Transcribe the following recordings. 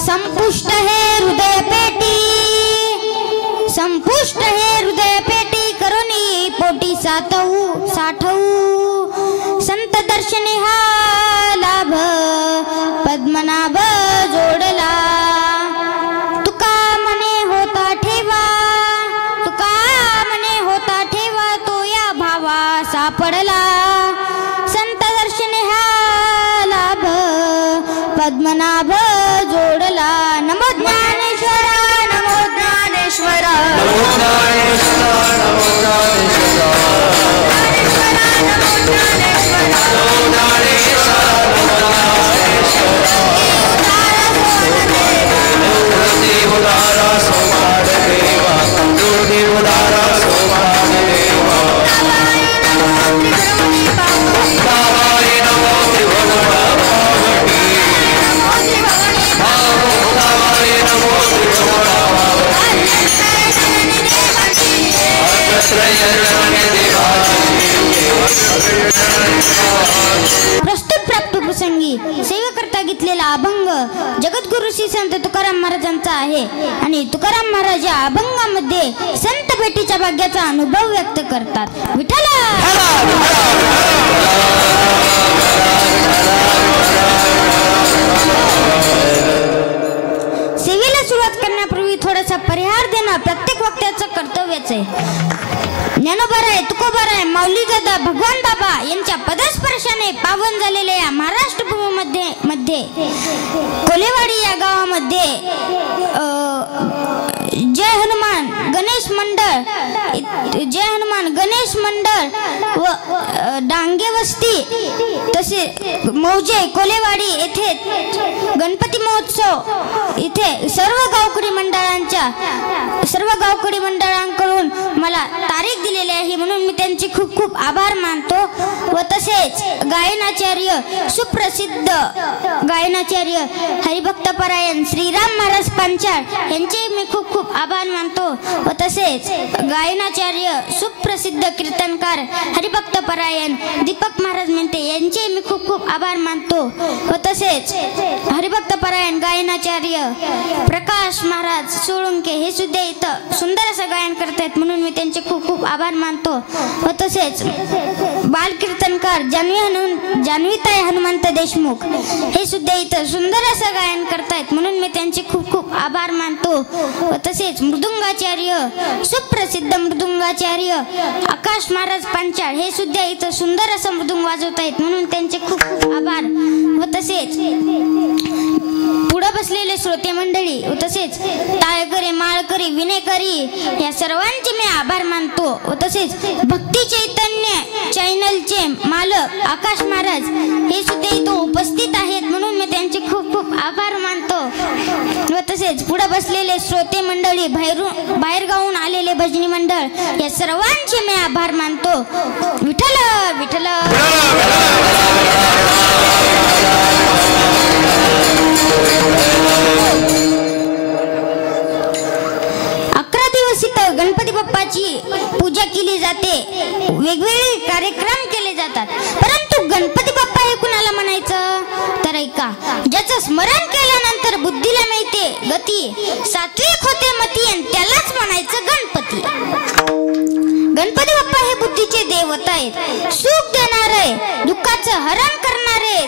संपुष्ट हे हृदय पेटी, संपुष्ट हे हृदय पेटी करुणी पोटी साठवू संत दर्शने हा लाभ पद्मनाभ जोडला। तुका मने होता ठेवा, तुका मने होता ठेवा तो या भावा सापडला। संत दर्शने हा लाभ पद्मनाभ जोडला। नमो ज्ञानेश्वरा, नमो ज्ञानेश्वरा, नमो ज्ञानेश्वरा, नमो ज्ञानेश्वरा, नमो ज्ञानेश्वरा, नमो ज्ञानेश्वरा, देवदारा सोपान देवा, देवदारा सोपान देवा, नारायण नमो त्रिभुवना भावकी, नारायण नमो त्रिभुवना प्रस्तुत प्राप्त प्रसंगी सेवेकरता घेतलेला अभंग जगद्गुरु श्री संत तुकाराम महाराजांचा आहे आणि तुकाराम महाराज या अभंगामध्ये संत भेटीच्या भाग्याचा अनुभव व्यक्त करतात। विठ्ठला सेवेला सुरुवात करण्यापूर्वी थोडासा परिहार देणं प्रत्येक वक्त्याचं कर्तव्यच आहे। ज्ञानोबाराय, तुकोबाराय, माऊली दादा, भगवान बाबा यांच्या पदस्पर्शाने पावन झालेल्या या महाराष्ट्र भूमीमध्ये कोलेवाडी या गावामध्ये जय हनुमान गणेश मंडळ, जय हनुमान गणेश मंडळ व डांगे वस्ती तसे मौजे कोलेवाडी येथे गणपती महोत्सव इथे सर्व गावकरी मंडळांकडून मला तारीख दिलेली आहे म्हणून मी त्यांचे खूप खूप आभार मानतो। व तसेच गायनाचार्य सुप्रसिद्ध गायनाचार्य हरिभक्तपरायण श्रीराम महाराज पांचाळ यांचे मी खूप खूप आभार मानतो। व तसेच गायनाचार्य सुप्रसिद्ध कीर्तनकार हरिभक्तपरायण दीपक महाराज मेंते यांचे मी खूप खूप आभार मानतो। व तसेच हरिभक्तपरायण गायनाचार्य प्रकाश महाराज सोळुंके हे सुद्धा इथं सुंदर असं गायन करतात म्हणून मी त्यांचे खूप खूप आभार मानतो। व तसेच बालकीर्तनकार जान्हवीताई हनुमंत देशमुख हे सुद्धा इथं सुंदर असं गायन करतायत म्हणून मी त्यांचे खूप खूप आभार मानतो। व तसेच मृदुंगाचार्य सुप्रसिद्ध मृदुंगाचार्य आकाश महाराज पांचाळ हे सुद्धा इथं सुंदर असं मृदुंग वाजवतायत म्हणून त्यांचे खूप खूप आभार। व तसेच पुढे बसलेले श्रोते मंडळी व तसेच टाळकरी माळकरी विनेकरी या सर्वांचे मी आभार मानतो। व तसेच भक्ती चैतन्य चॅनलचे मालक आकाश महाराज हे सुद्धा इथं उपस्थित आहेत म्हणून मी त्यांचे खूप खूप आभार मानतो। व तसेच पुढे बसलेले श्रोते मंडळी बाहेरगावून आलेले भजनी मंडळ या सर्वांचे मी आभार मानतो। विठ्ठल विठ्ठल 11 दिवस इथं गणपती बाप्पाची पूजा केली जाते, वेगवेगळे कार्यक्रम केले जातात। परंतु गणपती बाप्पा हे कुणाला म्हणायचं तर ऐका, ज्याचं स्मरण केल्यानंतर बुद्धीला मिळते गती, सात्विक होते मती आणि त्यालाच म्हणायचं गणपती। गणपती बाप्पा हे बुद्धीचे देवता आहेत, सुख देणारे, दुःखाचं हरण करणारे,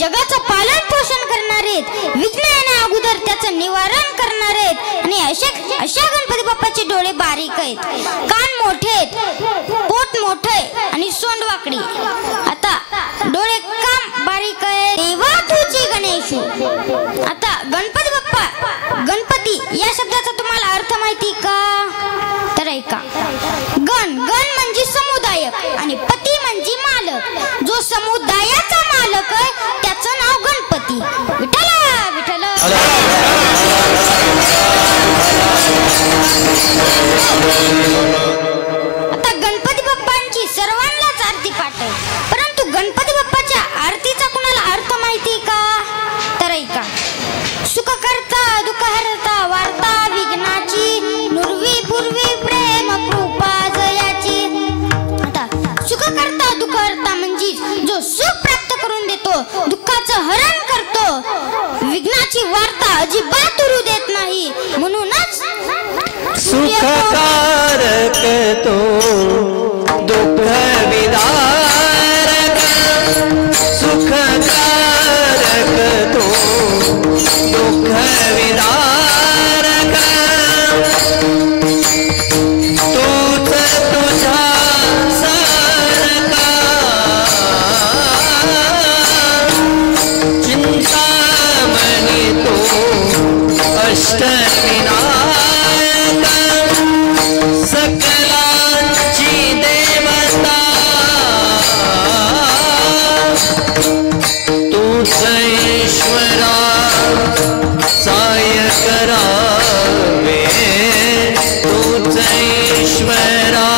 जगाचं पालन पोषण करणारे, विघ्न येण्या अगोदर त्याचं निवारण करणारे आणि अशा गणपती बाप्पाचे डोळे बारीक आहेत, कान मोठे आहेत, पोट मोठे आणि सोंड वाकडी। आता डोळे काम बारीक आहे देवा तुझी गणेशू। आता गणपती बाप्पा, गणपती या शब्दाचा तुम्हाला अर्थ माहिती का तर ऐका, गण म्हणजे समुदायक आणि पती म्हणजे मालक। जो समुदायाचा मालक आहे त्याचं नाव गणपती। विठ्ठला विठ्ठल आता गणपती बाप्पांची सर्वांनाच आरती पाठ आहे, परंतु गणपती बाप्पाच्या आरतीचा कुणाला अर्थ माहिती का तर ऐका, सुख करता दुःख हरता वार्ता विघ्नाची नुरवी पूर्वी प्रेम कृपा जयाची। आता सुख करता दुःख हरता म्हणजे जो सुख प्राप्त करून देतो, दुःखाचं हरण करतो, विघ्नाची वार्ता अजिबात उरू देत नाही. म्हणूनच सुखकारक तो दुःख विदारक, सुखकारक तो दुःख विदारक, तूच तुझा सारका चिंतामणी तो अष्टविनायक, सकलांची देवता तूच ईश्वरा साय करावे, तूच ईश्वरा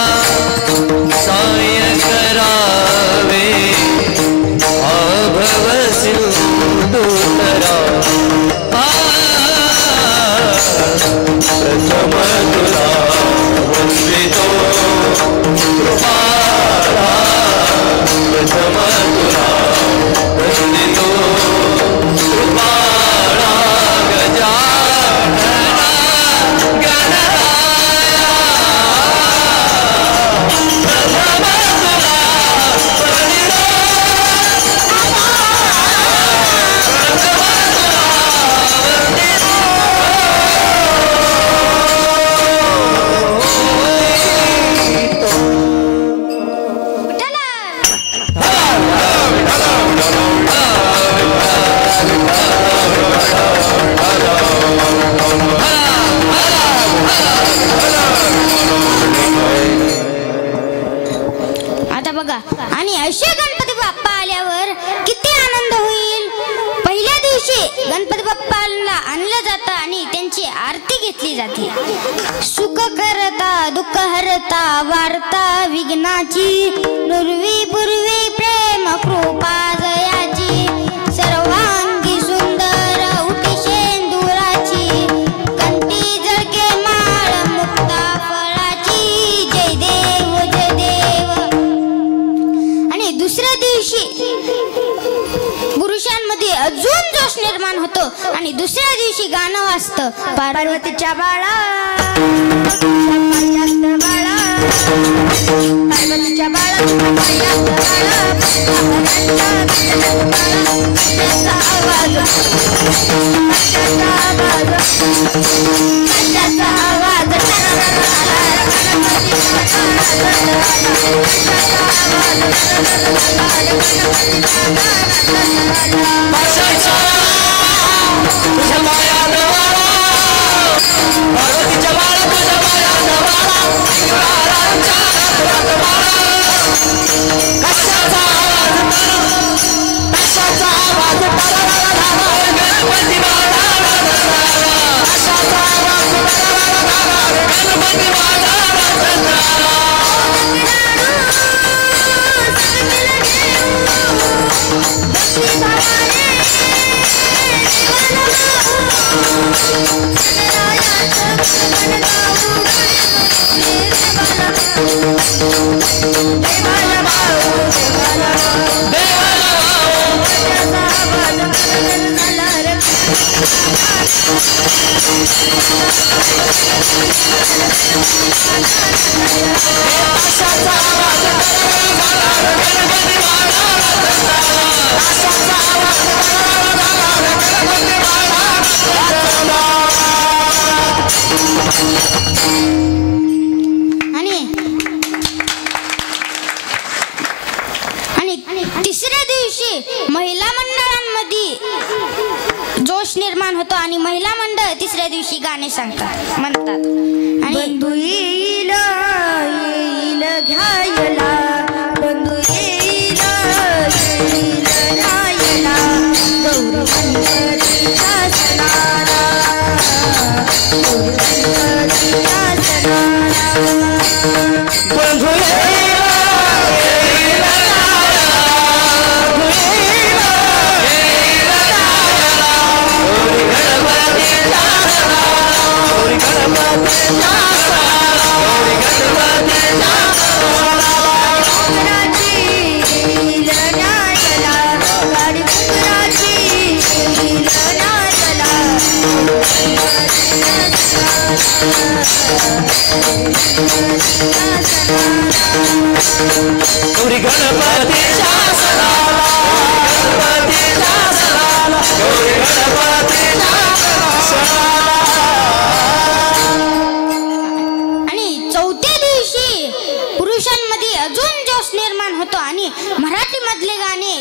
साय करावे, अभव सिंधुतरा प्रथम तुला वंदितो कृपाला, प्रथम तुला वंदितो कृपाला, गजानना गणराया, प्रथम तुला वंदितो आता बघा. आणि असे गणपती बाप्पा आल्यावर किती आनंद होईल. पहिल्या दिवशी गणपती बाप्पाला आणलं जातं आणि त्यांची आरती घेतली जाते. सुख करता दुःख हरता वार्ता विघ्नाची, नुरवी पूर्वी प्रेम कृपा जयाची, सर्वांगी सुंदर उठी शेंदुराची, कंठी जळके माळ मुक्ता फळाची, जय देव जय देव. आणि दुसऱ्या दिवशी पुरुषांमध्ये अजून जोश निर्माण होतो आणि दुसऱ्या दिवशी गाणं वाजतं. पार्वतीच्या बाळा बाळा, पार्वतीच्या बाळा आवाज, तिसऱ्या दिवशी महिला मंडळांमध्ये जोश निर्माण होतो आणि महिला मंडळ तिसऱ्या दिवशी गाणे सांगतात म्हणतात. आणि बंधू येईल येईल घ्यायला, बंधू येईल येईल घ्यायला, गौरी गणपतीच्या सणाला, गौरी गणपतीच्या सणाला, बंधू गणपती गौरी गणपतीच्या सणाला, गणपतीच्या सणाला, गौरी गणपतीच्या सणाला. आणि चौथ्या दिवशी पुरुषांमध्ये अजून जोश निर्माण होतो आणि मराठी मधले गाणे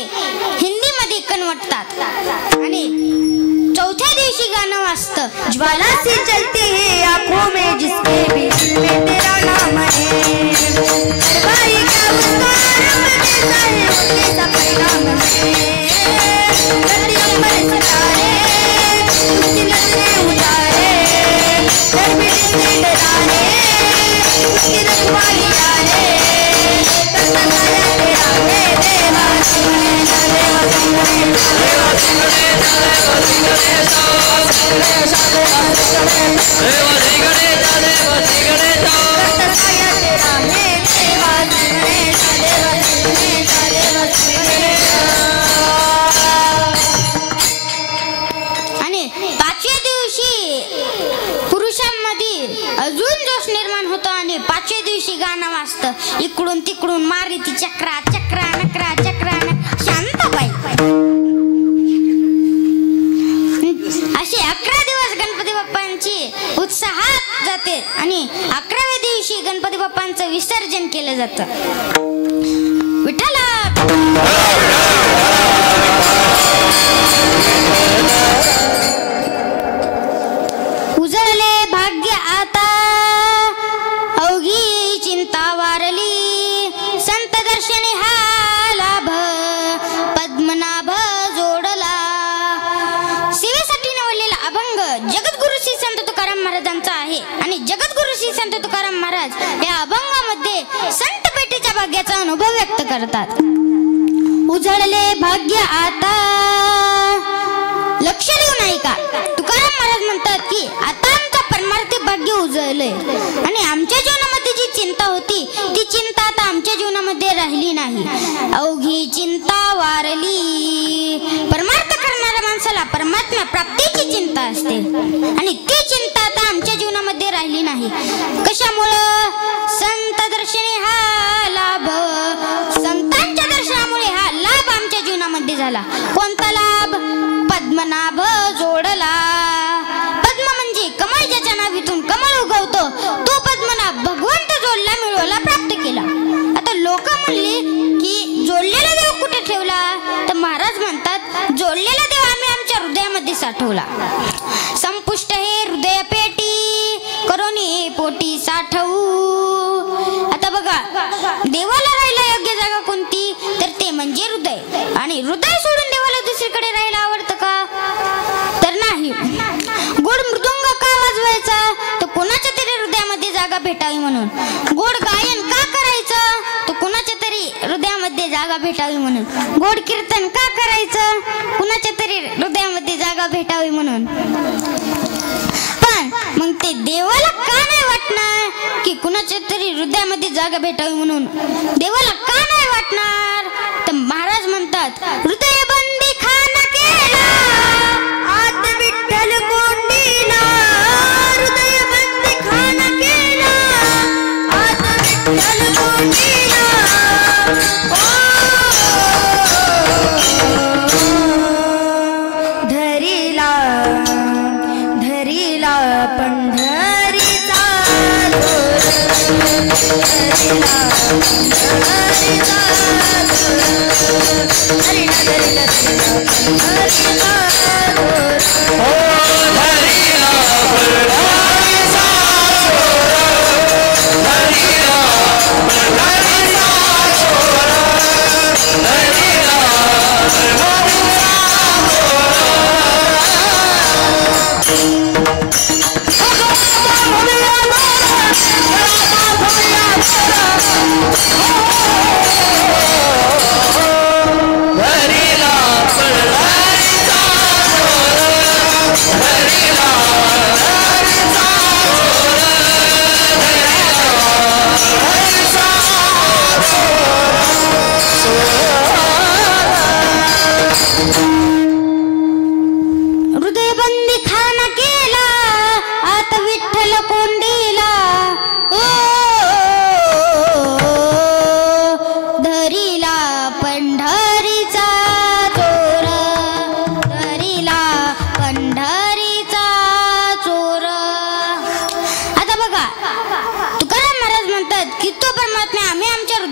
हिंदी मध्ये कन्वर्टतात आणि चौथ्या दिवशी गाणं वाजतं. ज्वाला से चलते हैं आंखों में जिसके भी दिल में तेरा नाम है. हर बारी का उसका रंग देता है उसके सब परिणाम है. धरती पर सितारे उसकी नजरें उतारे, डर भी दिल से डराने उसकी रखवाली यारे. करता साया तेरा है देवा सिंह देवा सिंह देवा सिंह आणि पाचव्या दिवशी पुरुषांमध्ये अजून जोश निर्माण होतो आणि पाचव्या दिवशी गाणं वाजतं. इकडून तिकडून मारी ती चक्रा चक्रा नकरा चक्रा शांताबाई. असे 11 दिवस गणपती बाप्पांची उत्साहात जाते आणि 11व्या दिवशी गणपती बाप्पांचं विसर्जन केलं जातं. विठ्ठला उजळले भाग्य आता अवघी चिंता वारली. संत दर्शनी हा लाभ पद्मनाभ जोडला. सेवेसाठी निवडलेला अभंग जगद्गुरु श्री संत तुकाराम महाराजांचा आहे आणि जगद्गुरु श्री संत तुकाराम महाराज या अभंगामध्ये संत पेटीच्या भाग्याचा अनुभव व्यक्त करतात. उजळले भाग्य आता लक्ष देऊ नाही का. तुकाराम महाराज म्हणतात की आता आमचं परमार्थी भाग्य उजळलंय आणि आमच्या जीवनामध्ये जी चिंता होती ती चिंता आता आमच्या जीवनामध्ये राहिली नाही. अवघी चिंता वारली. परमार्थ करणाऱ्या माणसाला परमात्मा प्राप्तीची चिंता असते आणि ती चिंता आता आमच्या जीवनामध्ये राहिली नाही. कशामुळं? संत दर्शने हा लाभ. संतांच्या दर्शनामुळे हा लाभ आमच्या जीवनामध्ये झाला. कोणता लाभ? पद्मनाभ जोडला. पद्म म्हणजे कमळ, ज्याच्या नाभितून कमळ उगवतो तो पद्मनाभ भगवंत जोडला मिळवला प्राप्त केला. आता लोक म्हणले की जोडलेला देव कुठे ठेवला तर महाराज म्हणतात जोडलेला देव आम्ही आमच्या हृदयामध्ये साठवला. संपुष्ट हे हृदय पेटी करोनी पोटी साठवू. आता बघा देवाला राहायला योग्य जागा कोणती तर ते म्हणजे हृदय. आणि हृदय सोडून देवाला दुसरीकडे राहायला आवडतं का तर नाही. गोड मृदुंग का वाजवायचा तर कोणाच्या तरी हृदयामध्ये जागा भेटावी म्हणून. गोड गायन का करायचं तर कोणाच्या तरी हृदयामध्ये जागा भेटावी म्हणून. गोड कीर्तन का करायचं कुणाच्या तरी हृदयामध्ये जागा भेटावी म्हणून. पण मग ते देवाला का नाही वाटणार की कुणाच्या तरी हृदयामध्ये जागा भेटावी म्हणून. देवाला का नाही वाटणार तर महाराज म्हणतात हृदय बंदी खाना केला आत विठ्ठल कोंडीला. हृदय बंदी खाना केला आत विठ्ठल कोंडीला. धरीला धरीला पंढरीचा जोर. धरीला पंढरीचा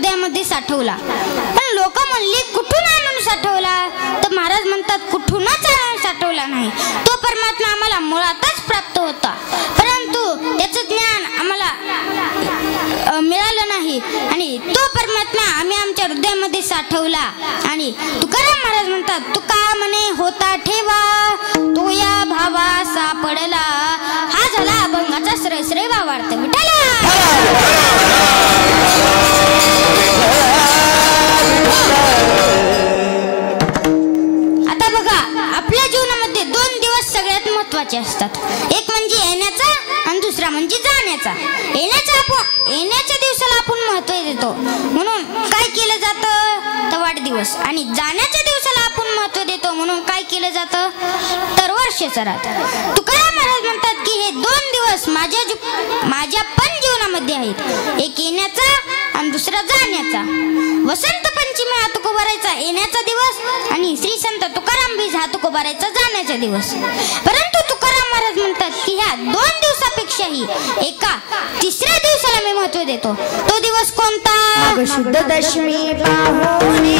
हृदयामध्ये साठवला. पण लोक म्हणली कुठून आणून साठवला, तर महाराज म्हणतात कुठूनच आणून साठवला नाही. तो परमात्मा आम्हाला मुळातच प्राप्त होता, परंतु त्याचं ज्ञान आम्हाला मिळालं नाही आणि तो परमात्मा आम्ही आमच्या हृदयामध्ये साठवला. आणि तुकाराम महाराज म्हणतात तुका म्हणे होता ठेवा तो या भावा सापडला. हा झाला अभंगाचा श्रेय भावार्थ. विठ्ठला आता बघा, आपल्या जीवनामध्ये 2 दिवस सगळ्यात महत्वाचे असतात. एक म्हणजे येण्याचा आणि दुसरा म्हणजे जाण्याचा. येण्याच्या दिवसाला आपण महत्व देतो म्हणून काय केलं जातं तर वाढदिवस, आणि जाण्याच्या दिवसाला आपण महत्व देतो म्हणून काय केलं जातं तर वर्ष श्राद्ध. तुकाराम महाराज म्हणतात की हे 2 दिवस माझ्या पण जीवनामध्ये आहेत. एक येण्याचा आणि दुसरा जाण्याचा. वसंत पंचमी हा तुकोबारायचा येण्याचा दिवस आणि श्री संत तुकाराम बीज हा तुकोबारायचा जाण्याचा दिवस. परंतु तुकाराम महाराज म्हणतात की ह्या 2 दिवसापेक्षाही एका तिसऱ्या दिवसाला मी महत्व देतो. तो दिवस कोणता? शुद्ध दशमी पाहुणे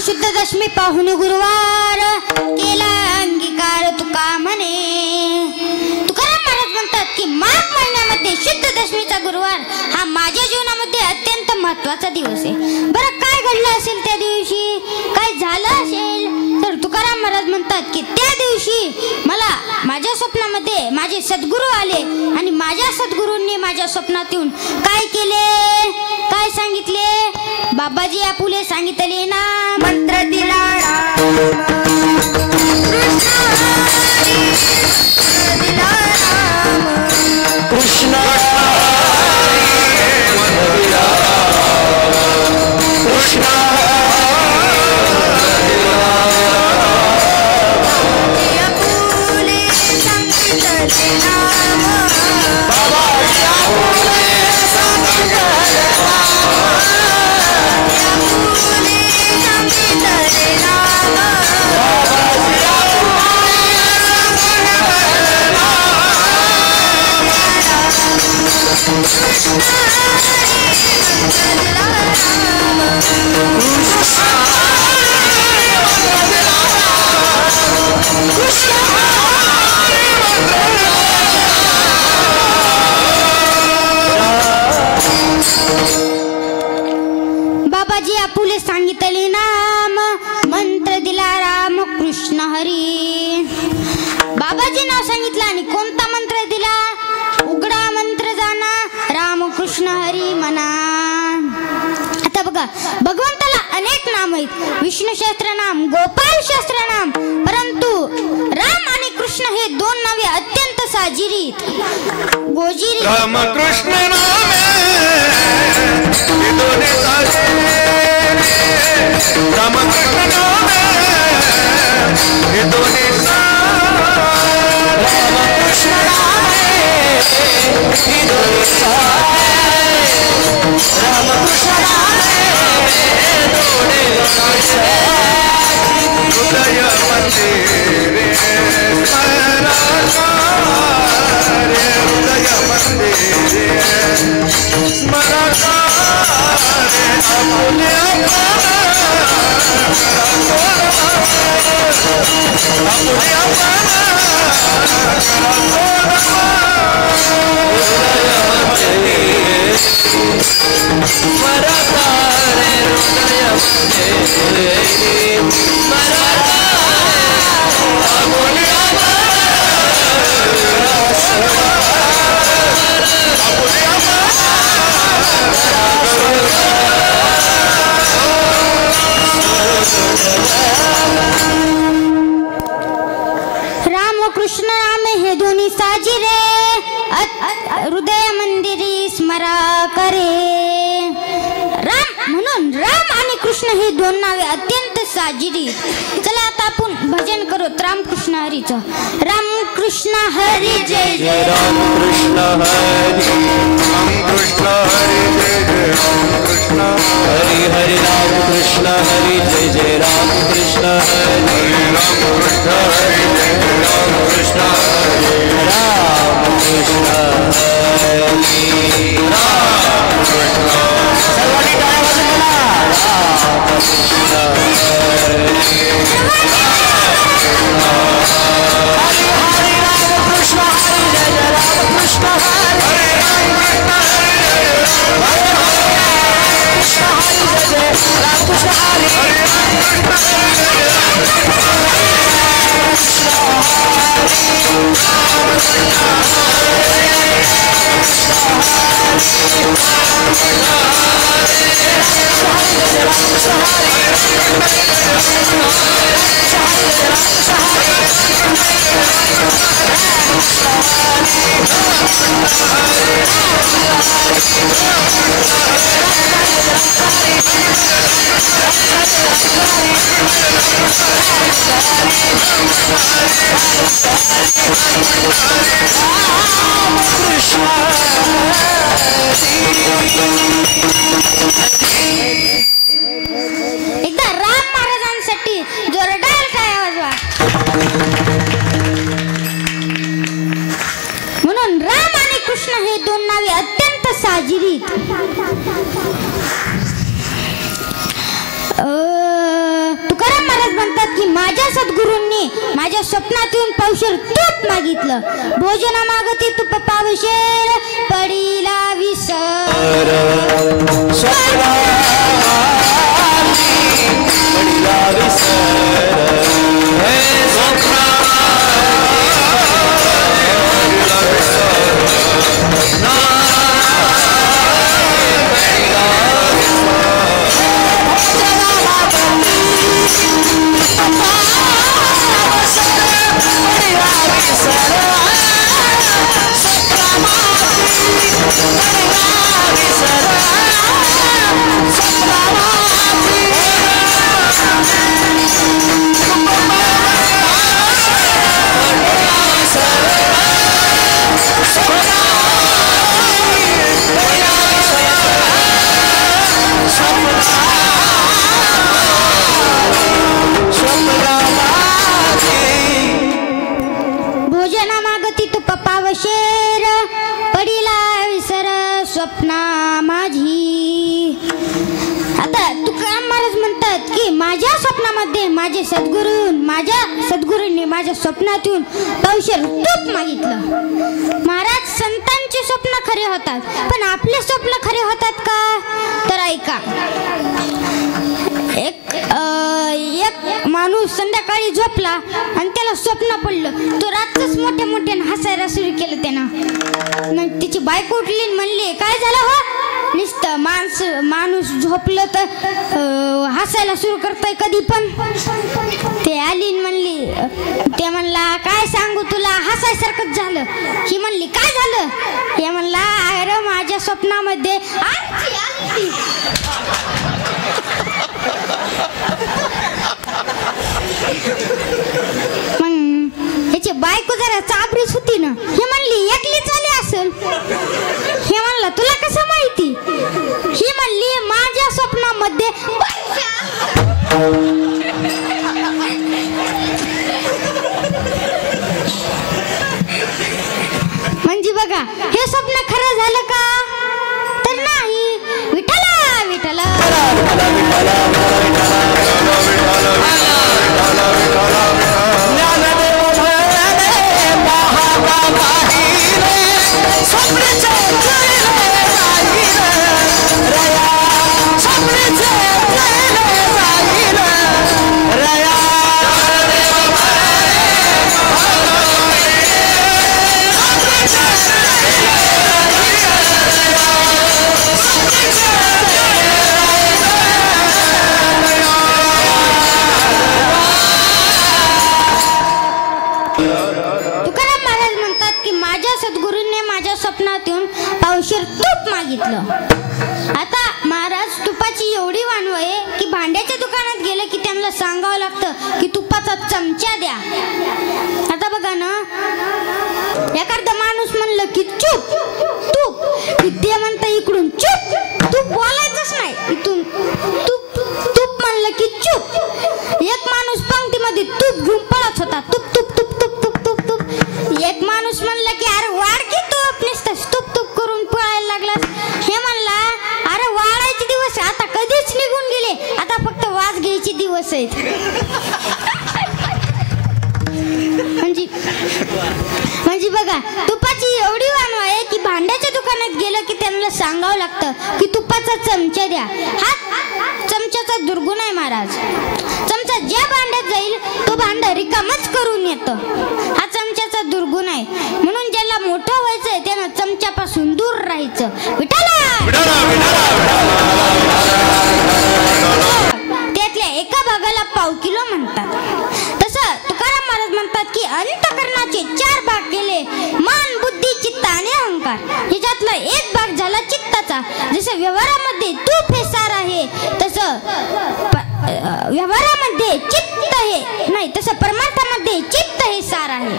शुद्ध दशमी पाहुणे गुरुवार केला अंगीकार तुका म्हणे. तुकाराम महाराज म्हणतात की माघ महिन्यामध्ये शुद्ध दशमीचा गुरुवार हा माझ्या जीवनामध्ये अत्यंत महत्वाचा दिवस आहे. बरं काय घडलं असेल त्या दिवशी, काय झालं असेल तर तुकाराम महाराज म्हणतात की त्या दिवशी मला माझ्या स्वप्नामध्ये माझे सद्गुरू आले आणि माझ्या सद्गुरूंनी माझ्या स्वप्नात येऊन काय केले, काय सांगितले? बाबाजी आपुले सांगितले ना मंत्र दिला कृष्ण कृष्ण बाबाजी आपुले सांगितले नाम मंत्र दिला राम कृष्ण हरी. बाबाजी नाव सांगितलं आणि कोणता मंत्र दिला? उघडा मंत्र जाना राम कृष्ण हरी म्हणा. आता बघा, भगवंताला अनेक नाम आहेत. विष्णू शास्त्र नाम, गोपाल शास्त्र नाम, परंतु राम आणि कृष्ण हे 2 नावे अत्यंत साजिरी गोजिरी. राम कृष्ण नामे दोन्ही साजिरी हृदय मंदिरी स्मरा करे. राम म्हणून राम आणि कृष्ण ही दोन नावे अत्यंत साजिरी. चला आता आपण भजन करू रामकृष्ण हरीचं. रामकृष्ण हरी जय जय रामकृष्ण हरी रामकृष्ण हरी जय जय रामकृष्ण हरी हरी रामकृष्ण हरी जय जय रामकृष्ण हरी रामकृष्ण हरी जय जय रामकृष्ण हरी रामकृष्ण हरी रामकृष्ण सर्वांनी टाळ्या वाजवा. रामकृष्ण हरी रामकृष्ण हरी जय जय रामकृष्ण हरी रामकृष्ण हरी जय रामकृष्ण एकदा राम महाराजांसाठी जोरदार टाळ्या वाजवा. म्हणून राम आणि कृष्ण हे दोन नावे अत्यंत साजिरी. तुकाराम महाराज म्हणतात की माझ्या सद्गुरूंनी माझ्या स्वप्नात येऊन पावशेर तूप मागितलं. भोजना मागती तूप पावशेर पडीला विसर. भोजना मागती तूप पावशेर पडीला विसर स्वप्ना माझी. आता तुकाराम महाराज म्हणतात की माझ्या स्वप्नामध्ये माझ्या सद्गुरूंनी माझ्या स्वप्नात येऊन पावशेर तूप मागितलं. महाराज संतांचे स्वप्न खरे होतात पण आपले स्वप्न खरे होतात का? तर ऐका. एक माणूस संध्याकाळी झोपला आणि त्याला स्वप्न पडलं. तो रात्रच मोठ्या मोठ्याने हसायला सुरू केलं त्यानं. मग तिची बायको उठली आणि म्हणली काय झालं हो? नुसतं माणूस झोपलं तर हसायला सुरू करतोय कधी पण. ते आली म्हणली. ते म्हणला काय सांगू तुला हसायसारखंच झालं. ही म्हणली काय झालं? हे म्हणला अरे माझ्या स्वप्नामध्ये आली. मग ह्याची बायको जरा चाबरीच होती ना. हे म्हणली एकलीच आली असेल. हे म्हणलं तुला कसं माहिती? ही म्हणली माझ्या स्वप्नामध्ये म्हणजे बघा हे स्वप्न खरं झालं का? तर नाही. विठ्ठला विठ्ठला सद्गुरूंनी माझ्या स्वप्नात येऊन पावशेर तूप मागितलं. आता महाराज तुपाची एवढी वानव आहे की भांड्याच्या दुकानात गेलं की त्यांना सांगावं लागतं की तुपाचा चमचा द्या. आता बघा ना, एखादा माणूस म्हणलं की चूप तूप, ते म्हणतं इकडून चूप, तूप बोलायचंच नाही, इथून तूप तूप म्हणलं की चूप. एक माणूस पंक्तीमध्ये तूप घेऊन पळत होता, तुप तुप तुप तुप तुप तुप तुप. एक माणूस म्हणलं की अरे वाढ की तूप, नुसतं तुप तुप करून पळायला लागलास. हे म्हणला अरे वाढायचे दिवस आता कधीच निघून गेले, आता फक्त वास घ्यायचे दिवस आहेत. म्हणजे बघा, तुपाची एवढी वानवा आहे की भांड्याच्या दुकानात गेलं की त्यांना सांगावं लागतं की तुपाचा चमचा द्या. हा चमच्याचा दुर्गुण आहे महाराज. चमचा ज्या भांड्यात जाईल तो भांड रिकामच करून येतो. हा चमच्याचा दुर्गुण आहे. म्हणून ज्याला मोठं व्हायचंय त्यानं चमच्यापासून दूर राहायचं. त्यातल्या एका भागाला पाव किलो म्हणतात. तसं तुकाराम महाराज म्हणतात की अंतःकरणाचे 4 भाग केले, मन बुद्धी चित्त आणि अहंकार. याच्यातला एक भाग झाला चित्ताचा. जसं व्यवहारामध्ये तूप हे सार आहे, तसं व्यवहारामध्ये चित्त हे नाही, तसं परमार्थामध्ये चित्त हे सार आहे.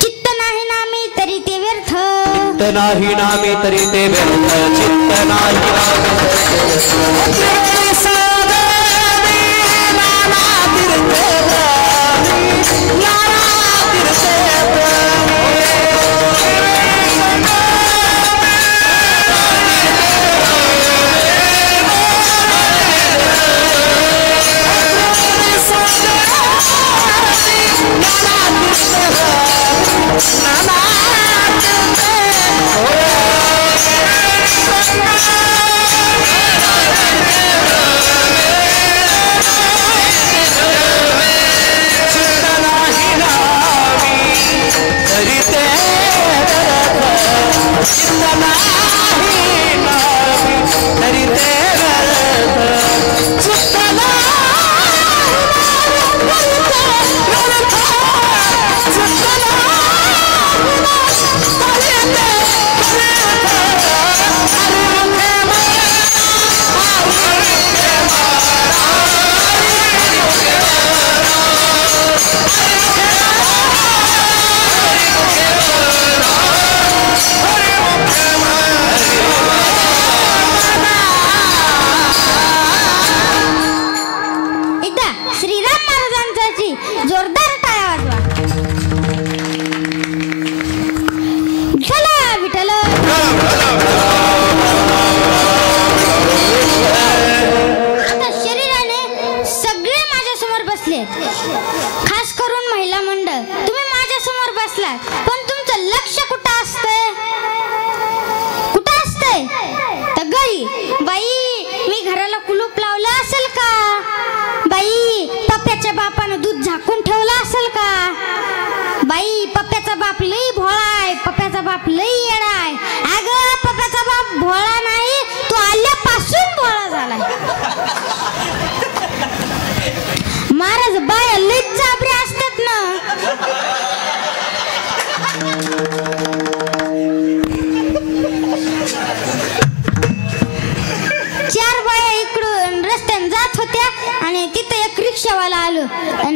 चित्त नाही नामी तरी ते व्यर्थ, चित्त नाही नामी तरी ते व्यर्थ, चित्त नाही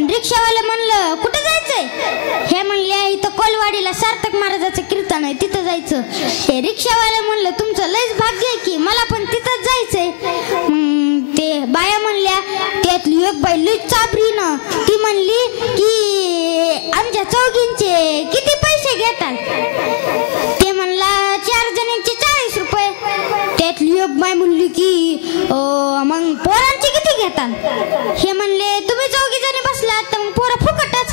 रिक्षावाला म्हणलं कुठे जायचंय? हे म्हणले इथं कोलवाडीला सार्थक महाराजाचं कीर्तन आहे तिथं जायचं. हे रिक्षावाला म्हणलं तुमचं लयच भाग्य आहे की मला पण तिथंच जायचंय. ते बाया म्हणल्या त्यातली एक बाई लय चाबरी ना, ती म्हणली की आमच्या चौघींचे किती पैसे घेतात? ते म्हणला 4 जणांचे 40 रुपये. त्यातली एक बाई म्हणली की मग पोरांचे किती घेतात? हे म्हणले तुम्ही 4 जणी बसलात तर मग पोरं फुकटच.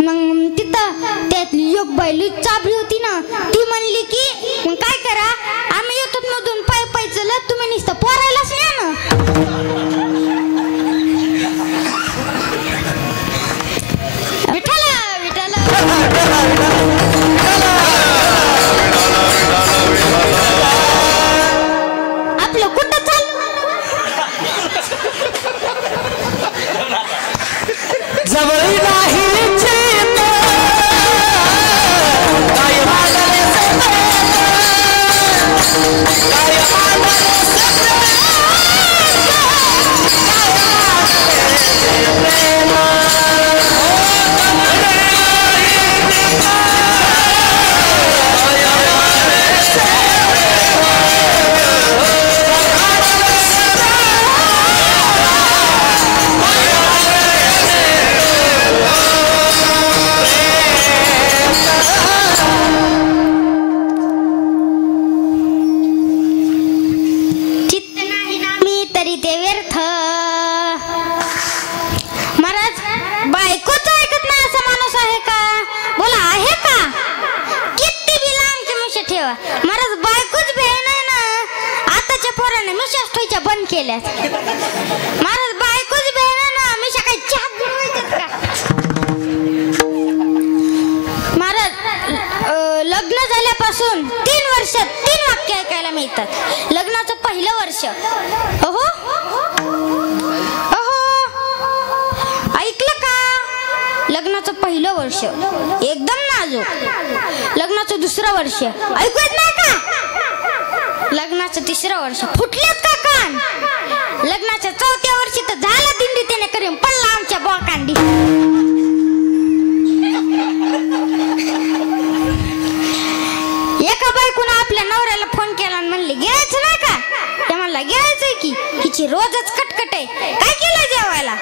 मग तिथं त्यातली एक बाई लय चाबरी होती ना, ती म्हणली की मग काय करा, आम्ही येतो मधून पाय पाय चलत, तुम्ही नुसतं पोरायलाच न्या ना. विठाला विठाला आपलं कुठं चाल जवळ नाही चेत काय ठेवा. महाराज बायकोच भेळ नाही ना. आताच्या पोरांना मिशाच ठेवायच्या बंद केल्यात. महाराज बायकोच भेळ नाही ना. मिशा काही चहा बनवायच्यात का? महाराज लग्न झाल्यापासून 3 वर्षात 3 वाक्य ऐकायला मिळतात. लग्नाचं पहिलं वर्ष. अहो ऐकलं का? लग्नाचं पहिलं वर्ष एकदम नाजूक. लग्नाचं दुसरं वर्ष ऐकू येत नाही का? लग्नाचं तिसरं वर्ष फुटलेत का कान? लग्नाच्या 4थ्या वर्षी तर झाला दिंडी त्याने करीन पडला आमच्या बोकांडी. एका बायकोनं आपल्या नवऱ्याला फोन केला आणि म्हणले गिळायचं नाही का? ते म्हणला गिळायचंय की. हिची रोजच कटकट आहे. काय केलं जेवायला?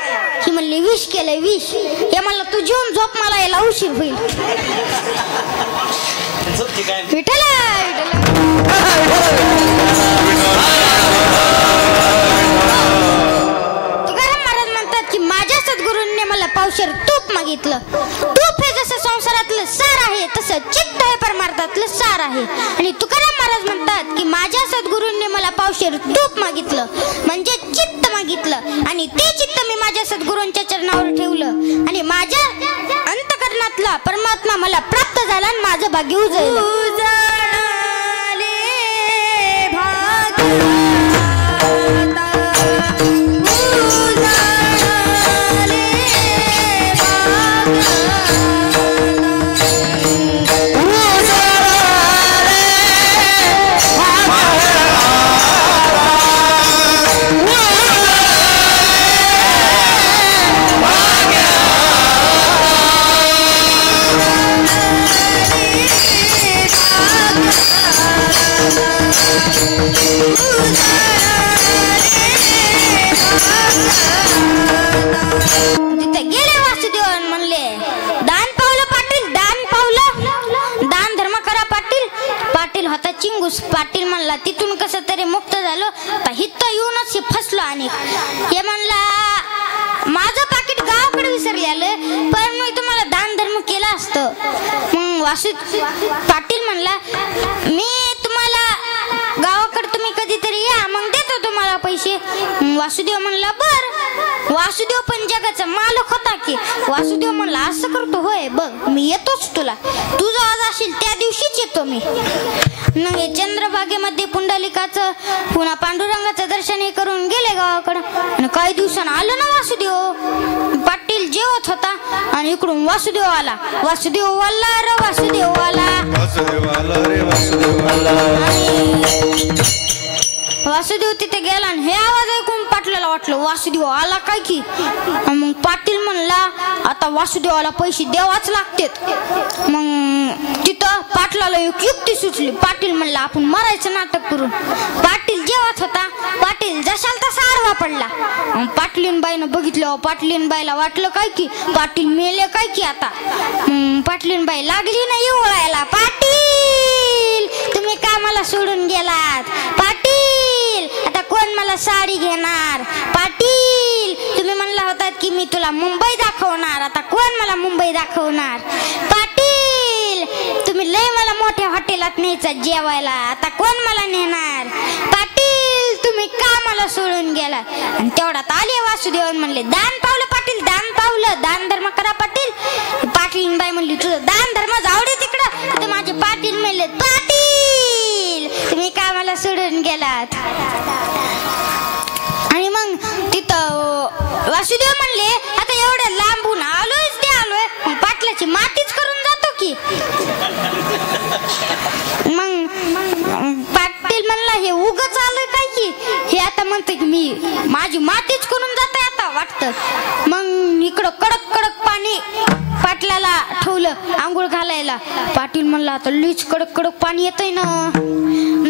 ही म्हणली विष केलंय विष. हे म्हणलं तू जेवून झोप मला यायला उशीर होईल. विठ्ठल तुकाराम महाराज म्हणतात की माझ्या सद्गुरूंनी मला पावशेर तूप मागितलं. तूप हे जसं संसारातलं सार आहे तसं चित्त हे परमार्थातलं सार आहे. आणि तुकाराम महाराज म्हणतात की माझ्या सद्गुरूंनी मला पावशेर तूप मागितलं म्हणजे चित्त मागितलं. आणि ते चित्त मी माझ्या सद्गुरूंच्या चरणावर ठेवलं आणि माझ्या अंतःकरणातला परमात्मा मला प्राप्त झाला आणि माझं भाग्य उजळलं. तिथे गेले वासुदेव म्हणले दान पावलं पाटील दान पावलं. दान धर्म करा पाटील. पाटील होता चिंगूस. पाटील म्हणला तिथून कसं तरी मुक्त झालो तर हिथं येऊनच फसलो. आणि हे म्हणला माझं पाकिट गावाकडे विसरलेलं पण मी तुम्हाला दान धर्म केला असतं. मग पाटील म्हणला मी तुम्हाला गावाकडे तुम्ही कधीतरी या मग देतो तुम्हाला पैसे. वासुदेव म्हणला बर. वासुदेव पण जगाचा मालक होता की. वासुदेव म्हणला असं करतो होय बघ मी येतोच तुला. तू जो आज असेल त्या दिवशीच येतो मी. मग चंद्रभागेमध्ये पुंडलिकाचं पुन्हा पांडुरंगाचं दर्शन हे करून गेले गावाकडं. आणि काही दिवसानं आलं ना वासुदेव. पाटील जेवत होता आणि इकडून वासुदेव आला. वासुदेव वाला रे वासुदेव वाला. वासुदेव तिथे गेला आणि हे आवाज ऐकून पाटलाला वाटलं वासुदेव आला काय की. मग पाटील म्हणला आता वासुदेवाला पैसे द्यावाच लागतात. मग तिथं पाटलाला एक युक्ती सुचली. पाटील म्हणला आपण मरायचं नाटक करून. पाटील जेवत होता. पाटील जशाल तसा आडवा पडला. पाटलीनबाईनं बघितलं. पाटलीनबाईला वाटलं काय की पाटील मेले काय की आता. पाटलीनबाई लागली ना येवळायला. पाटील तुम्ही का मला सोडून गेलात? पाटील आता कोण मला साडी घेणार? पाटील तुम्ही म्हणला होतात की मी तुला मुंबई दाखवणार. आता कोण मला मुंबई दाखवणार? पाटील तुम्ही लय मला मोठ्या हॉटेलात न्यायचं जेवायला. आता कोण मला नेणार? पाटील तुम्ही का मला सोडून गेला? आणि तेवढ्यात आले वासुदेव म्हणले दान पावलं पाटील दान पावलं. दान धर्म करा पाटील. पाटीलबाई म्हणली तुझं दान धर्म जाऊ दे तिकडं. तर माझे पाटील म्हणले पाटील तुम्ही का मला सोडून गेलात? आणि मग तिथं वासुदेव म्हणले आता एवढ्या लांबून आलोयच ते आलोय पाटलाची मातीच करून जातो की. मग पाटील म्हणला हे उगच आलोय काय की. हे आता म्हणते की मी माझी मातीच करून जाते आता वाटतं. मग इकडं कडक कडक पाणी पाटलाला ठेवलं आंघोळ घालायला. पाटील म्हणला आता लईच कडक कडक पाणी येतंय ना.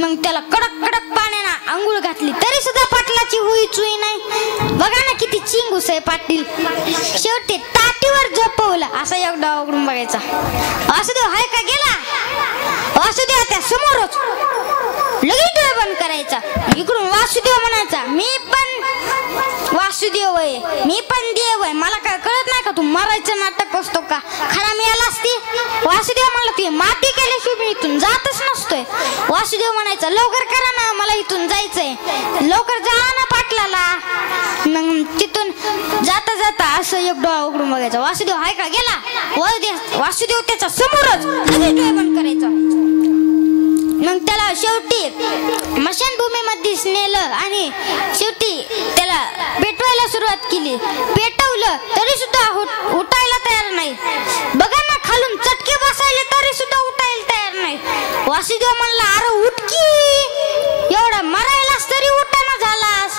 मग त्याला कडक कडक पाण्यानं आंघोळ घातली तरी सुद्धा पाटलाची हुई चुई नाही. बघा ना किती चिंगूस आहे पाटील. शेवटी ताटीवर झोपवलं. असं एकदा उघडून बघायचा. वासुदेव हाय का गेला? वासुदेव त्या समोरच लगेच डोळे बंद करायचा. इकडून वासुदेव म्हणायचा मी पण वासुदेव आहे मी पण देव आहे. मला काय कळत नाही का तू मरायचं नाटक असतो का? खरा मी आला असती. वासुदेव म्हणला तू माती केल्याशिवाय मी इथून जातच नसतोय. वासुदेव म्हणायचं लवकर करा ना, मला इथून जायचंय, लवकर जा ना पाटलाला. मग तिथून जाता जाता असं एक डोळा उघडून बघायचा, वासुदेव हाय का, गेला. वासुदेव त्याच्या समोरच डोळे बंद करायचा. मग त्याला शेवटी मशानभूमीमध्ये नेलं आणि शेवटी त्याला पेटवायला सुरुवात केली. पेटवलं तरी सुद्धा उठायला तयार नाही. बघा ना, खालून चटके बसायले तरी सुद्धा उठायला तयार नाही. वासुदेव म्हणला अरे उठ की, एवढा मरायलास तरी उठाना झालास.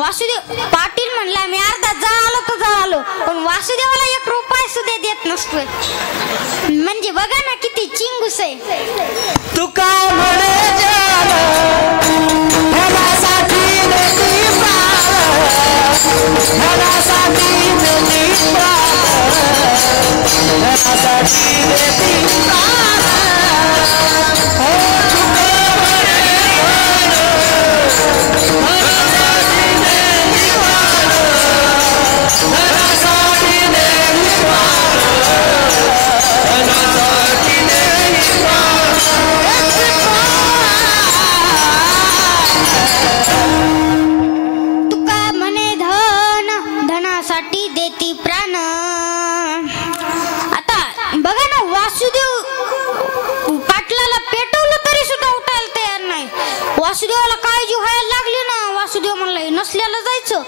वासुदेव पाटील म्हणला मी अर्धा जळालो तर जळालो, पण वासुदेवाला 1 रुपया सुद्धा देत नसतोय. म्हणजे बघा ना किती चिंगूस आहे. तुका म्हणे धनासाठी देती प्राण, धनासाठी देती प्राण, धनासाठी देती प्राण. हो तुका म्हणे धनासाठी देती प्राण, धनासाठी देती प्राण, धनासाठी देती प्राण. तुका म्हणे धनासाठी देती प्राण. आता बघा ना, वासुदेव पाटलाला पेटवलं तरी सुद्धा उठायला तयार नाही. वासुदेवाला काळजी व्हायला लागली ना. वासुदेव म्हणला नसल्याला जायचं.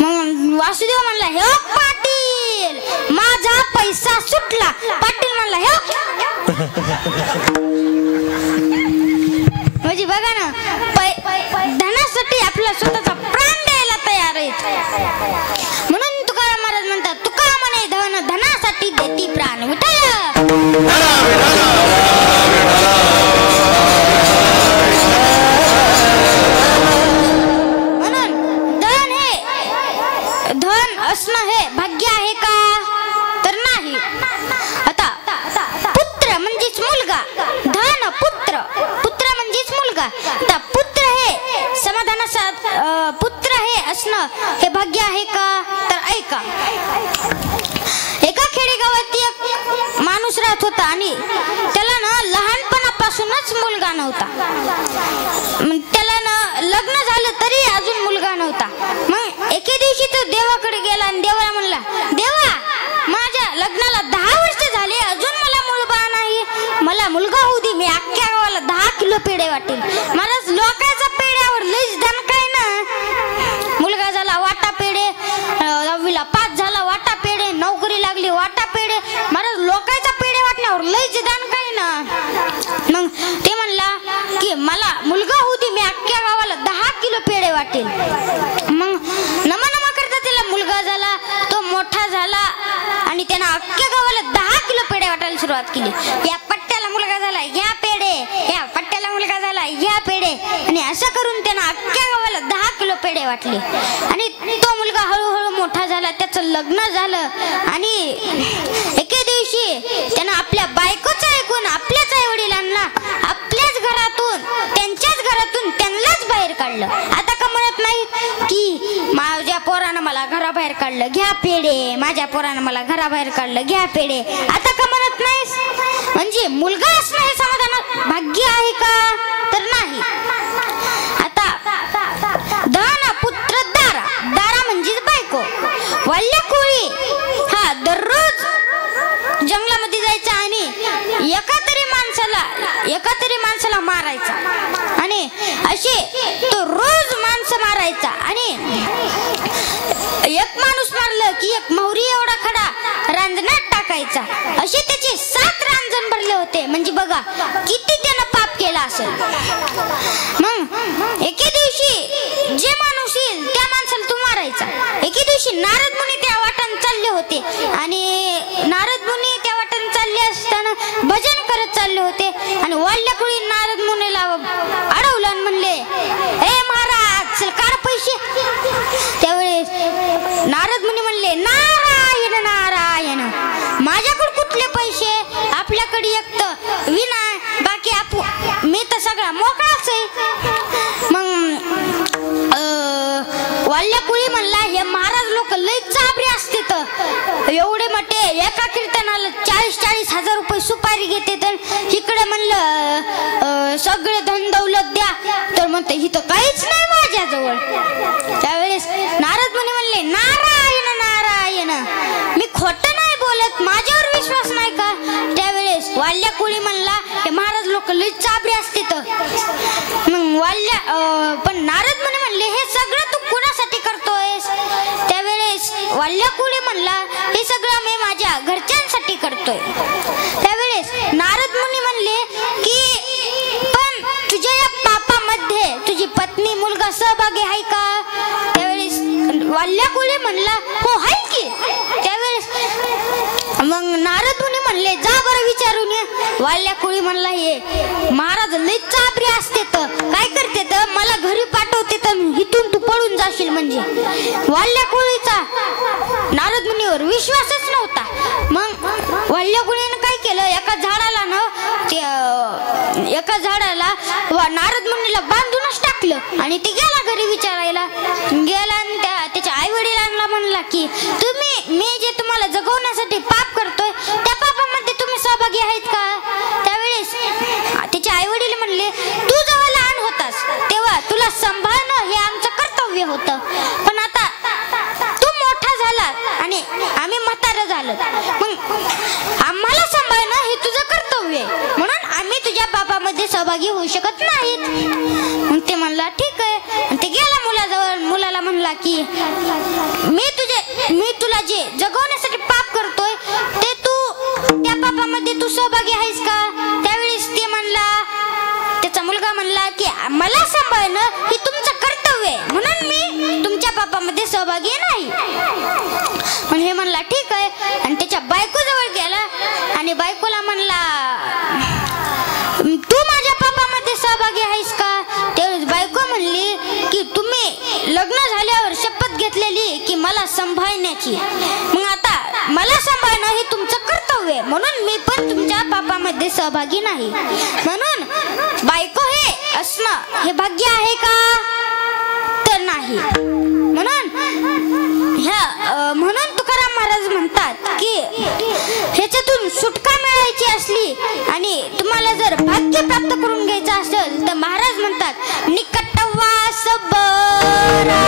मग वासुदेव म्हणला हे पाटील माझा पैसा सुटला. पाटील म्हणला हे म्हणजे बघा ना, धनासाठी आपला स्वतःचा प्राण द्यायला तयार आहेत. म्हणून तुकाराम महाराज म्हणतात तुका म्हणे धनासाठी देती प्राण. विठ्ठल म्हणून धन असणं हे भाग्य आहे का, तर नाही. आता पुत्र म्हणजेच मुलगा, धन पुत्र, पुत्र म्हणजेच मुलगा. आता पुत्र हे समाधानाचा पुत्र हे असणं हे भाग्य आहे का, तर ऐका. एका खेडेगावात एक माणूस राहत होता आणि त्याला ना लहानपणापासूनच मुलगा नव्हता. त्याला ना लग्न झालं तरी अजून मुलगा नव्हता. मग एके दिवशी तो देवाकडे गेला आणि देवाला म्हणला देवा माझ्या लग्नाला 10 वर्ष झाले, अजून मला मुलगा नाही, मला मुलगा होऊ दे. मी अख्ख्या गावाला 10 किलो पेढे वाटेल. मला लोकांच्या पेढ्यावर लईच दणकाय ना. मुलगा झाला वाटा पेढे, 10वीला पास झाला वाटा पेढे, नोकरी लागली वाटा पेढे. मला लोकांच्या पेढे वाटण्यावर लईच दणकाय ना. मग ते म्हणला की मला मुलगा होऊ दे, मी अख्ख्या गावाला 10 किलो पेढे वाटेल. मग नमा करता त्याला मुलगा झाला, तो मोठा झाला आणि त्यानं अख्ख्या गावाला 10 किलो पेढे वाटायला सुरुवात केली. या पट्ट्याला मुलगा झाला घ्या पेढे, या पट्ट्याला मुलगा झाला घ्या पेढे, आणि असं करून त्यानं अख्ख्या गावाला 10 किलो पेढे वाटले. आणि तो मुलगा हळूहळू मोठा झाला, त्याचं लग्न झालं. आणि एके दिवशी त्यानं आपल्या बायकोचं ऐकून आपल्याच आई वडिलांना आपल्याच घरातून त्यांच्याच घरातून त्यांनाच बाहेर काढलं. आता का म्हणत नाही की माझ्या पोरानं मला घराबाहेर काढलं घ्या पेढे, माझ्या पोरानं मला घराबाहेर काढलं घ्या पेढे. आता का म्हणत नाहीस? म्हणजे मुलगा असणं हे समाधान भाग्य आहे का, तर नाही. आता धन पुत्र दारा, दारा म्हणजेच बायको. वल्ल्या कोळी हा दररोज जंगलामध्ये जायचा आणि एका तरी माणसाला मारायचा. आणि असे तो रोज माणसं मारायचा. आणि एक माणूस मारलं की एक मोहरी एवढा खडा रांजणात टाकायचा. असे त्याचे 7 रांजण भरले होते. म्हणजे बघा किती त्यानं पाप केला असेल. मग एके दिवशी जे माणूस येईल त्या माणसाला तो मारायचा. एके दिवशी नारद मुनी त्या वाटेने चालले होते आणि नारद मुनी त्या वाटेने चालले असताना भजन करत चालले होते. आणि वाल्या कुळी नारद मुनीला अडवलं आणि म्हणले ए महाराज चल काढ पैसे. त्यावेळेस नारद मुनी म्हणले नारायण नारायण, माझ्याकडे कुठले पैसे, आपल्याकडे एक तर विना बाकी मी तर सगळा मोकळाच आहे. मग वाल्या कुळी म्हणला हे महाराज लोक लई चाबरे असते, तर एवढे मोठे एका कीर्तनाला 40-40 हजार रुपये सुपारी घेते. तर इकडे म्हणलं सगळे धन दौलत द्या, तर म्हणते इथं काहीच नाही माझ्याजवळ. त्यावेळेस नारद मुनी म्हणले, नारायण नारायण, मी खोटं नाही बोलत, माझ्यावर विश्वास नाही का? त्यावेळेस वाल्या कोळी म्हणला, हे महाराज लोक लई चाबरे असते. मग पण नारद मुनी म्हणले, हे सगळं तू कुणासाठी करतोयस? त्यावेळेस वाल्या कोळी म्हणला, हे सगळं मी माझ्या घरच्यांसाठी करतोय. त्यावेळेस नारद मुनी म्हणले की पण तुझ्या या पापामध्ये तुझी पत्नी मुलगा सहभागी आहे का? त्यावेळेस वाल्या कोळी म्हणला, हो आहे की. त्यावेळेस मग नारद मुनी म्हणले, जा बरं विचारून ये. वाल्या कोळी म्हणला, हे महाराज लई चाबरी असते, तर काय करते, तर मला घरी पाठवते, तर इथून तू पळून जाशील. म्हणजे वाल्या कोळीचा नारद मुनीवर विश्वासच नव्हता. मग वाल्या कोळीने काय केलं, एका झाडाला नारद मुनीला बांधूनच टाकलं आणि ते गेला घरी विचारायला. गेला आणि त्याच्या आई वडिलांना म्हणला की मी जे तुम्हाला जगवण्यासाठी पाप करतोय, त्या पापामध्ये तुम्ही सहभागी आहेत का? त्यावेळेस त्याचे आई वडील म्हणले, तू जेव्हा लहान होतास तेव्हा तुला सांभाळणं हे आमचं कर्तव्य होतं, पण आता तू मोठा झाला आणि आम्ही म्हातारं झालो, मग आम्हाला सांभाळणं हे तुझं कर्तव्य आहे, म्हणून आम्ही तुझ्या पापामध्ये सहभागी होऊ शकत नाहीत. मग ते म्हणला, ठीक आहे. ते गेला मुलाजवळ, मुलाला म्हणला की मी तुला जे जगवण्यासाठी पाप करतोय, ते त्या पापामध्ये तू सहभागी आहेस का? त्यावेळेस ते म्हणला, त्याचा मुलगा म्हणला की मला सांभाळणं हे तुमचं कर्तव्य आहे, म्हणून मी तुमच्या पापामध्ये सहभागी नाही. पण हे म्हणला, ठीक आहे. आणि त्याच्या बायको जवळ गेला आणि बायकोला म्हणला, तू माझ्या पापामध्ये सहभागी आहेस का? त्यावेळेस बायको म्हणली की तुम्ही लग्न झाल्यावर शपथ घेतलेली की मला सांभाळण्याची, मग आता मला सांभाळणं हे तुमचं कर्तव्य आहे, म्हणून मी पण तुमच्या पापामध्ये सहभागी नाही. म्हणून बायको हे असणं हे भाग्य आहे का? तर नाही. म्हणून तुकाराम महाराज म्हणतात की ह्याच्यातून सुटका मिळायची असली आणि तुम्हाला जर भाग्य प्राप्त करून घ्यायचं असेल, तर महाराज म्हणतात, निकटवास बरा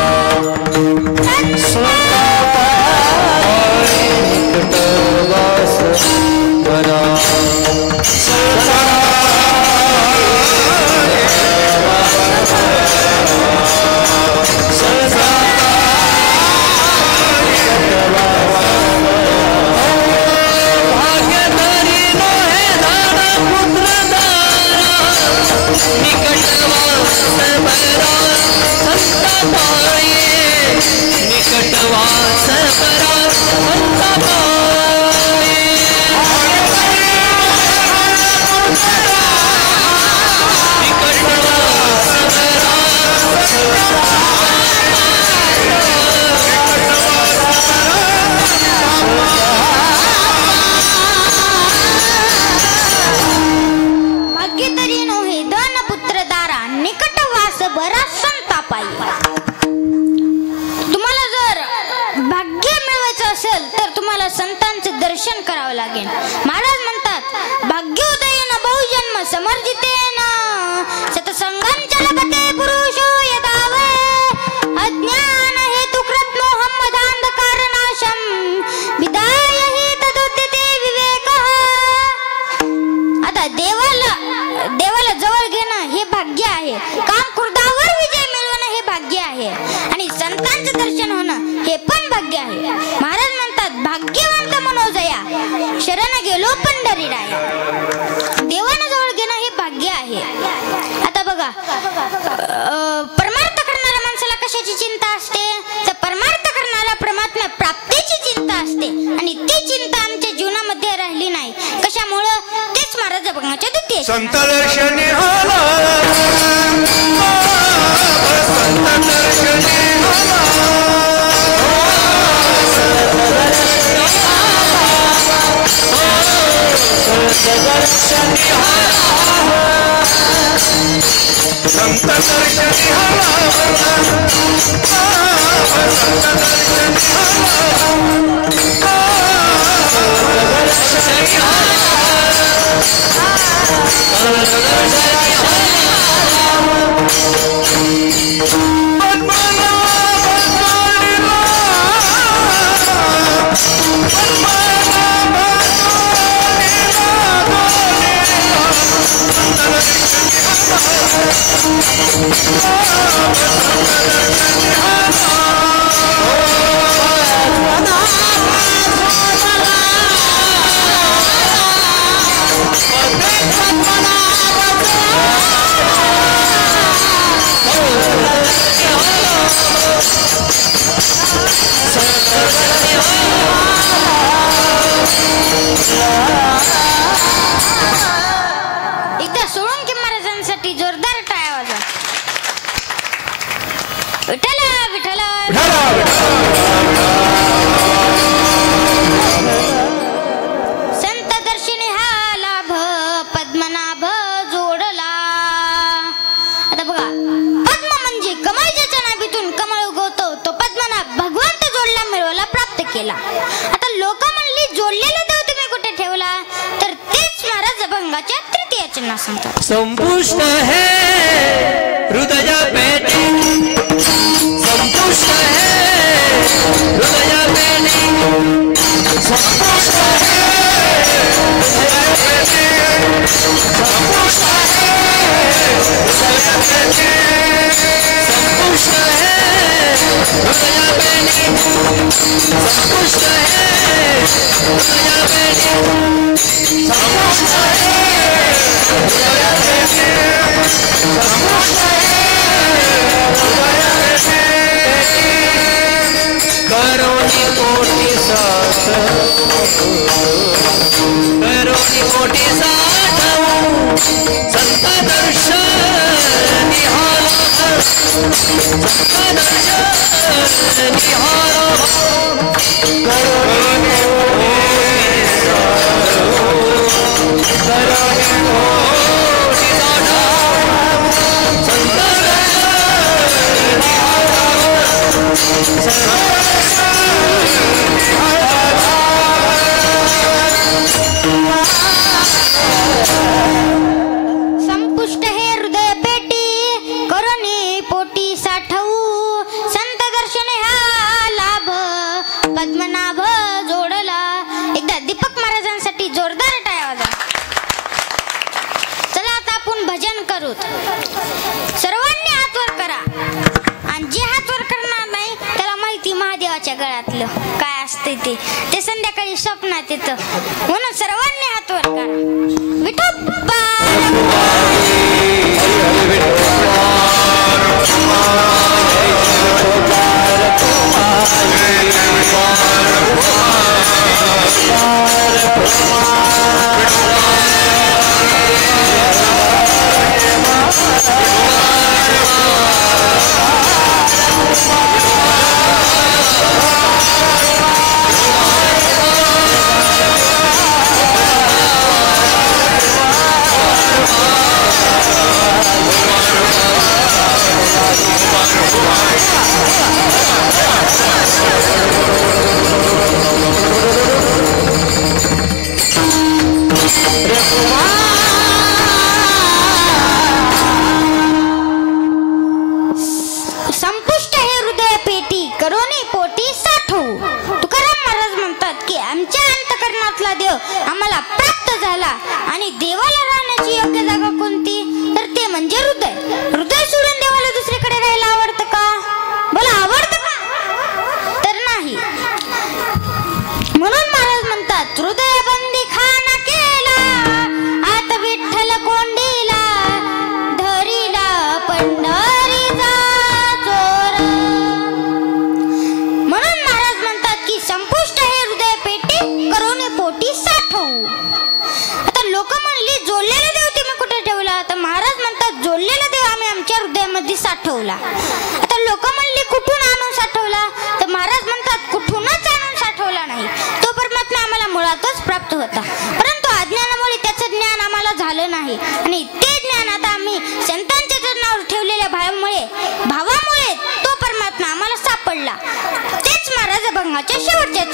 संतांचं दर्शन करावं लागेल. महाराज म्हणतात, भाग्योदयेन बहुजन्म समर्जितेन सतसंगंच लभते पुरुषो यदावे अज्ञान हेतु कृत मोहं मदांधकारनाशं विदाय हि तदुदिते विवेकः. आता देवाला जवळ घेणं हे भाग्य आहे, काम क्रोधावर विजय मिळवणं हे भाग्य आहे, आणि संतांचं दर्शन होणं हे पण भाग्य आहे. महाराज म्हणतात, भाग्यवंत मनोजया शरण गेलो पंढरीराया. देवानं जवळ घेणं हे भाग्य आहे. आता बघा, परमार्थ करणाऱ्या माणसाला कशाची चिंता असते? तर परमार्थ करणाऱ्या परमात्मा प्राप्तीची चिंता असते, आणि ती चिंता आमच्या जीवनामध्ये राहिली नाही. कशामुळं? तेच महाराज बघण्याच्या द्वितीय संत दर्शनी होला, संत दर्शनी होला, संत दर्शनी होला, एकदा सोळंकी महाराजांसाठी जोरदार टाळ्या वाजवा. विठ्ठल विठ्ठल संत दर्शनी हा लाभ पद्मनाभ जोडला. आता बघा, पद्म म्हणजे कमळ ज्याच्या नाभीतून कमळ उगवतो तो पद्मनाभ भगवंत जोडला मिळवला प्राप्त केला. आता लोक म्हणली जोडलेला देव तुम्ही कुठे ठेवला, तर तेच महाराज अभंगाच्या तृतीय चिन्ह सांगतात. संपुष्ट है हृदय पेटी, संपुष्ट है हृदय पेटी, संपुष्ट है हृदय पेटी, संपुष्ट है हृदय पेटी, संपुष्ट है हृदय पेटी, संपुष्ट है हृदय पेटी, संपुष्ट है करोनी कोटी साठ, करोनी कोटी साठ, संत दर्शन निहाल, संत दर्शन निहाल, करोनी कोटी साठ, करोनी कोटी साठ, संत दर्शन निहाल, संपुष्ट हे हृदय पेटी करोनी पोटी साठवू, संत दर्शने हा लाभ पद्मनाभ जोडला. एकदा दीपक महाराजांसाठी जोरदार टाळ्या वाजवा. चला आता आपण भजन करू. सर्वांनी हात वर करा, आणि जे हात वर करणार नाही त्याला माहिती महादेवाच्या गळ्यातलं काय असते ते संध्याकाळी स्वप्नात येतं. म्हणून सर्वांनी हात वर करा. विठोबा संपुष्ट हे हृदय पेटी करोनी पोटी साठवू. तुकाराम महाराज म्हणतात की आमच्या अंतकरणातला देव आम्हाला प्राप्त झाला, आणि देवाला राहण्याची योग्य जागा कोणती, तर ते म्हणजे हृदय. हृदय सोडून देवाला दुसरीकडे राहायला आवडतं का? बोला, आवडतं का? तर नाही. म्हणून महाराज म्हणतात हृदय बंदी खाना केला, आत विठ्ठल कोंडीला, धरीला पंढरीचा चोर. म्हणून महाराज म्हणतात की संपुष्ट हे हृदय पेटी करोनी पोटी साठवू. आता लोक म्हणली जोडलेला देव तुम्ही कुठे ठेवला, तर महाराज म्हणतात जोडलेला देव आम्ही आमच्या हृदयामध्ये साठवला. आता लोक म्हणली कुठून आणून साठवला, तर महाराज म्हणतात कुठूनच आणून साठवला नाही. तो परमात्मा आम्हाला मुळातच प्राप्त होता, परंतु अज्ञानामुळे त्याचं ज्ञान आम्हाला झालं नाही, आणि ते ज्ञान आता आम्ही संतांच्या चरणावर ठेवलेल्या भावामुळे तो परमात्मा आम्हाला सापडला. तेच महाराज अभंगाच्या शेवटच्या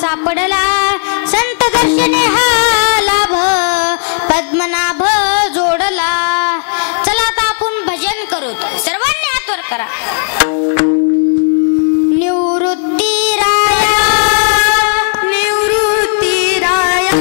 सापडला संत दर्शने हा लाभ पद्मनाभ जोडला. चला आता आपण भजन करू. सर्वांनी हात वर करा. निवृत्ती राया निवृत्ती राया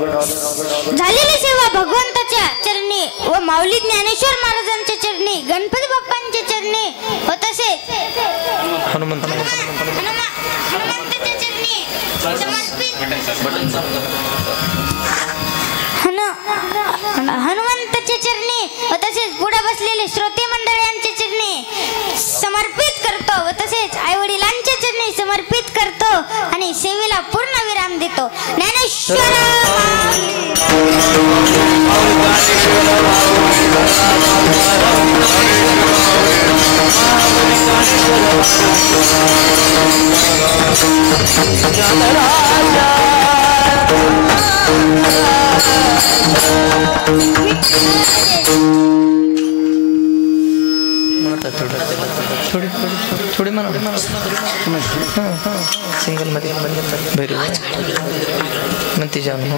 झालेली सेवा भगवंताच्या चरणी व माऊली ज्ञानेश्वर महाराजांच्या चरणी गणपती बाप्पांच्या चरणी व तसेच हनुमंताच्या चरणी हनुमंताच्या चरणी व तसेच पुढे बसलेले श्रोते मंडळ यांच्या चरणी समर्पित करतो व तसेच आई वडिलांच्या चरणी समर्पित करतो आणि सेवेला पूर्ण विराम देतो. ज्ञानेश्वर थोडी म्हणा सिंगल मध्ये भैरव म्हणते जाऊन